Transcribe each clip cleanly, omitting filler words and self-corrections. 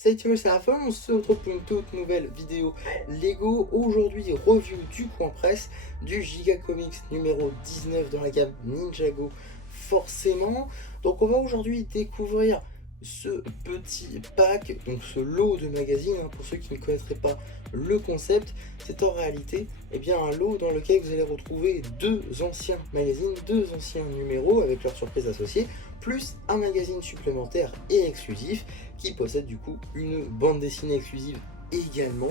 Salut, c'est la fin, on se retrouve pour une toute nouvelle vidéo Lego. Aujourd'hui, review du point presse du Giga Comics numéro 19 dans la gamme Ninjago, forcément. Donc on va aujourd'hui découvrir ce petit pack, donc ce lot de magazines, hein, pour ceux qui ne connaîtraient pas le concept. C'est en réalité un lot dans lequel vous allez retrouver deux anciens magazines, deux anciens numéros avec leurs surprises associées, plus un magazine supplémentaire et exclusif qui possède du coup une bande dessinée exclusive également.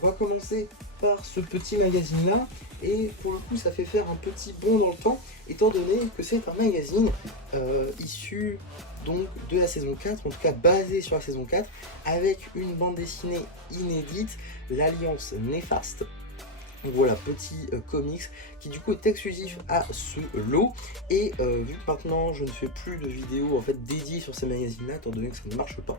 On va commencer par ce petit magazine là, et pour le coup ça fait faire un petit bond dans le temps étant donné que c'est un magazine issu donc de la saison 4, en tout cas basé sur la saison 4, avec une bande dessinée inédite, l'Alliance Néfaste. Donc voilà, petit comics qui du coup est exclusif à ce lot. Et vu que maintenant je ne fais plus de vidéos en fait dédiées sur ces magazines là, étant donné que ça ne marche pas,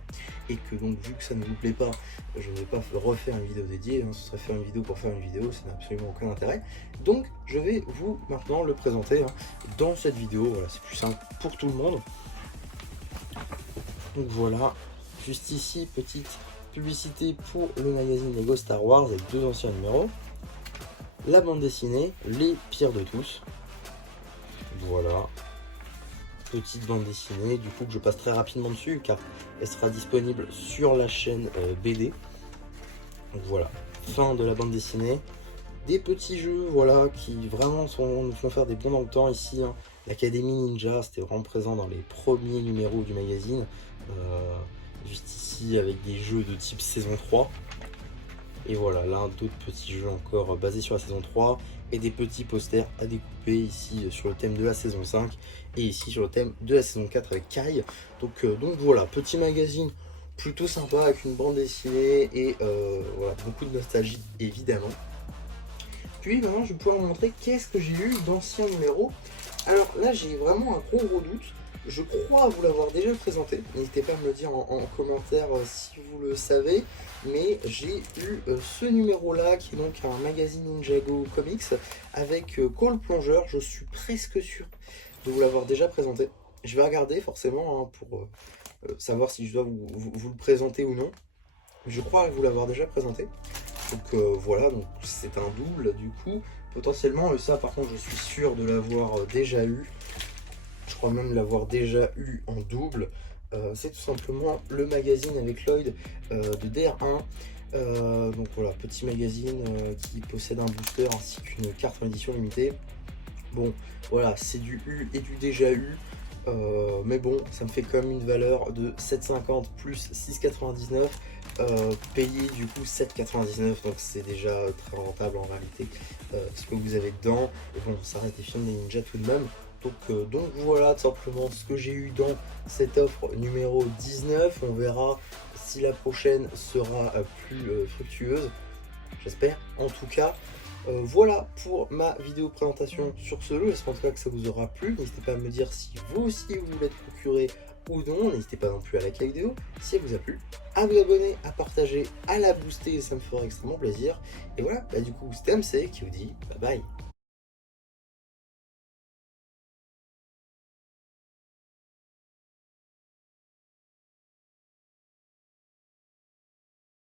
et que donc vu que ça ne vous plaît pas, je ne vais pas refaire une vidéo dédiée, hein, ce serait faire une vidéo pour faire une vidéo, ça n'a absolument aucun intérêt. Donc je vais vous maintenant le présenter, hein, dans cette vidéo. Voilà, c'est plus simple pour tout le monde. Donc voilà, juste ici, petite publicité pour le magazine Lego Star Wars avec deux anciens numéros. La bande dessinée, les pires de tous. Voilà. Petite bande dessinée, du coup que je passe très rapidement dessus car elle sera disponible sur la chaîne BD. Donc voilà, fin de la bande dessinée. Des petits jeux, voilà, qui vraiment nous font faire des bons dans le temps ici, hein. L'Académie Ninja, c'était vraiment présent dans les premiers numéros du magazine. Juste ici avec des jeux de type saison 3. Et voilà, l'un d'autres petits jeux encore basés sur la saison 3 et des petits posters à découper ici sur le thème de la saison 5 et ici sur le thème de la saison 4 avec Kai. Donc voilà, petit magazine plutôt sympa avec une bande dessinée et voilà, beaucoup de nostalgie évidemment. Puis maintenant je vais pouvoir vous montrer qu'est-ce que j'ai eu d'anciens numéros. Alors là j'ai vraiment un gros doute. Je crois vous l'avoir déjà présenté, n'hésitez pas à me le dire en commentaire si vous le savez, mais j'ai eu ce numéro là qui est donc un magazine Ninjago Comics avec Cole Plongeur. Je suis presque sûr de vous l'avoir déjà présenté. Je vais regarder forcément, hein, pour savoir si je dois vous le présenter ou non. Je crois vous l'avoir déjà présenté. Donc voilà, donc c'est un double du coup, potentiellement, et ça par contre je suis sûr de l'avoir déjà eu. Je crois même l'avoir déjà eu en double. C'est tout simplement le magazine avec Lloyd de DR1. Donc voilà, petit magazine qui possède un booster ainsi qu'une carte en édition limitée. Bon, voilà, c'est du U et du déjà eu. Mais bon, ça me fait quand même une valeur de 7,50 plus 6,99, payé du coup 7,99, donc c'est déjà très rentable en réalité ce que vous avez dedans. Et bon, ça reste des films des ninjas tout de même. Donc voilà tout simplement ce que j'ai eu dans cette offre numéro 19. On verra si la prochaine sera plus fructueuse, j'espère en tout cas. Voilà pour ma vidéo présentation sur ce lot. J'espère en tout cas que ça vous aura plu. N'hésitez pas à me dire si vous aussi vous voulez être procuré ou non. N'hésitez pas non plus à liker la vidéo si elle vous a plu, à vous abonner, à partager, à la booster, ça me fera extrêmement plaisir. Et voilà, du coup c'était MC qui vous dit bye bye.